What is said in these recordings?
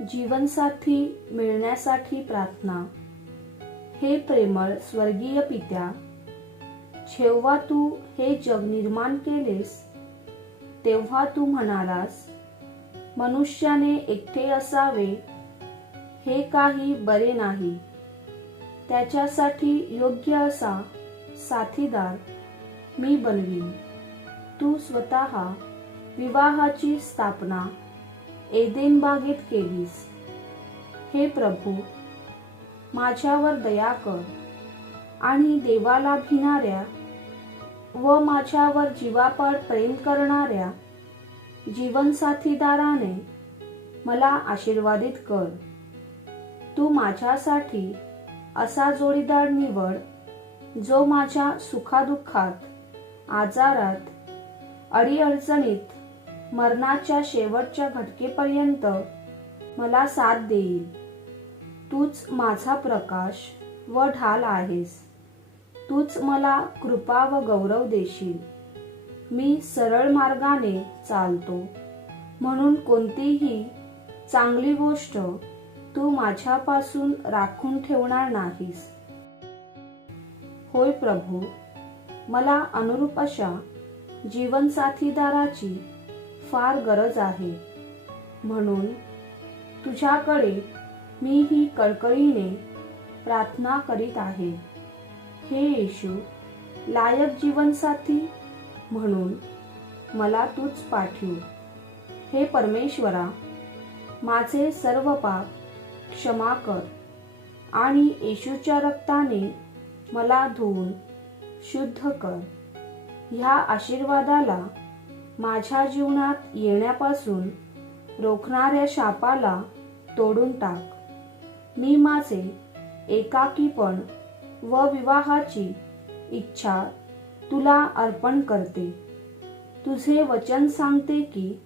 जीवनसाथी मिळण्यासाठी प्रार्थना. हे प्रेमळ स्वर्गीय पित्या जेव्हा तू हे जग निर्माण केलेस तेव्हा तू म्हणालास मनुष्याने एकटे असावे हे काही बरे नाही. त्याच्यासाठी योग्य असा साथीदार मी बनवीन. तू स्वतः विवाहाची स्थापना एदेन बागेत केलीस. हे प्रभू माझ्यावर दया कर आणि देवाला भिणाऱ्या व माझ्यावर जीवापाड प्रेम करणाऱ्या जीवनसाथीदाराने मला आशीर्वादित कर. तू माझ्यासाठी असा जोडीदार निवड जो माझ्या सुखादुःखात आजारात अडीअडचणीत मरणाच्या शेवटच्या घटकेपर्यंत मला साथ देईल. तूच माझा प्रकाश व ढाल आहेस. तूच मला कृपा व गौरव देशील. मी सरळ मार्गाने चालतो. म्हणून कोणतीही चांगली गोष्ट तू माझ्यापासून राखून ठेवणार नाहीस. होय प्रभू मला अनुरूप अशा जीवनसाथीदाराची फार गरज आहे. म्हणून तुझ्याकडे मी ही कळकळीने प्रार्थना करीत आहे. हे येशू लायक जीवनसाथी म्हणून मला तूच पाठवू. हे परमेश्वरा माझे सर्व पाप क्षमा कर आणि येशूच्या रक्ताने मला धुवून शुद्ध कर. ह्या आशीर्वादाला माझ्या जीवनात येण्यापासून रोखणाऱ्या शापाला तोडून टाक. मी माझे एकाकीपण व विवाहाची इच्छा तुला अर्पण करते. तुझे वचन सांगते की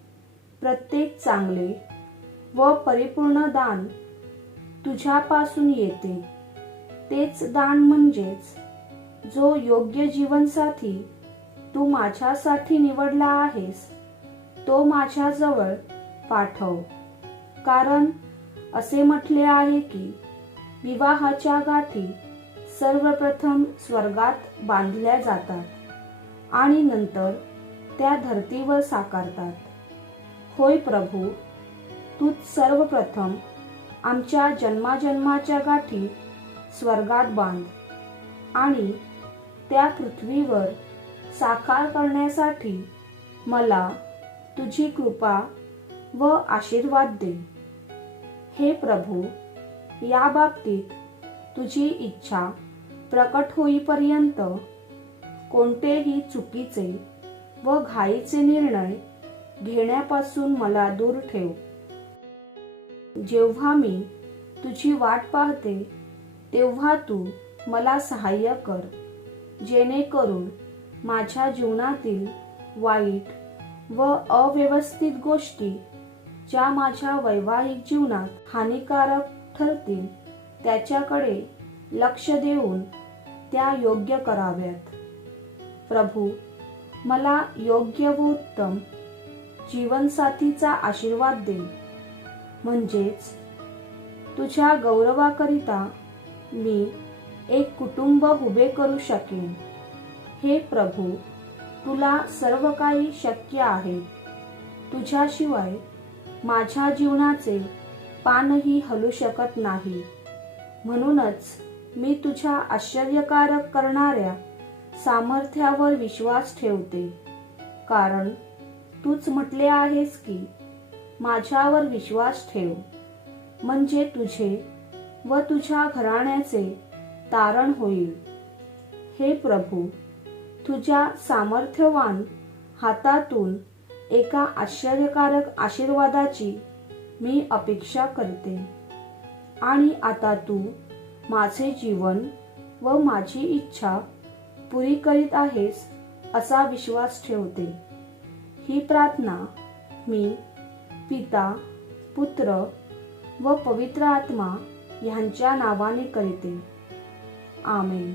प्रत्येक चांगले व परिपूर्ण दान तुझ्यापासून येते. तेच दान म्हणजेच जो योग्य जीवनसाथी तू माझ्यासाठी निवडला आहेस. तो माझ्याजवळ पाठव. कारण असे म्हटले आहे की विवाहाच्या गाठी सर्वप्रथम स्वर्गात बांधल्या जातात आणि नंतर त्या धर्तीवर साकारतात. होय प्रभू तू सर्वप्रथम आमच्या जन्माजन्माच्या गाठी स्वर्गात बांध आणि त्या पृथ्वीवर साकार करण्यासाठी मला तुझी कृपा व आशीर्वाद दे. हे प्रभू या बाबतीत तुझी इच्छा प्रकट होईपर्यंत कोणतेही चुकीचे व घाईचे निर्णय घेण्यापासून मला दूर ठेव. जेव्हा मी तुझी वाट पाहते तेव्हा तू मला सहाय्य कर जेणेकरून माझ्या जीवनातील वाईट व अव्यवस्थित गोष्टी ज्या माझ्या वैवाहिक जीवनात हानिकारक ठरतील त्याच्याकडे लक्ष देऊन त्या योग्य कराव्यात. प्रभू मला योग्य व उत्तम जीवनसाथीचा आशीर्वाद दे. म्हणजेच तुझ्या गौरवाकरिता मी एक कुटुंब उभे करू शकेन. हे प्रभू तुला सर्व काही शक्य आहे. तुझ्याशिवाय माझ्या जीवनाचे पानही हलू शकत नाही. म्हणूनच मी तुझ्या आश्चर्यकारक करणाऱ्या सामर्थ्यावर विश्वास ठेवते. कारण तूच म्हटले आहेस की माझ्यावर विश्वास ठेव. म्हणजे तुझे व तुझ्या घराण्याचे तारण होईल. हे प्रभू तुझ्या सामर्थ्यवान हातातून एका आश्चर्यकारक आशीर्वादाची मी अपेक्षा करते. आणि आता तू माझे जीवन व माझी इच्छा पुरी करीत आहेस असा विश्वास ठेवते. ही प्रार्थना मी पिता पुत्र व पवित्र आत्मा ह्यांच्या नावाने करते. आमेन.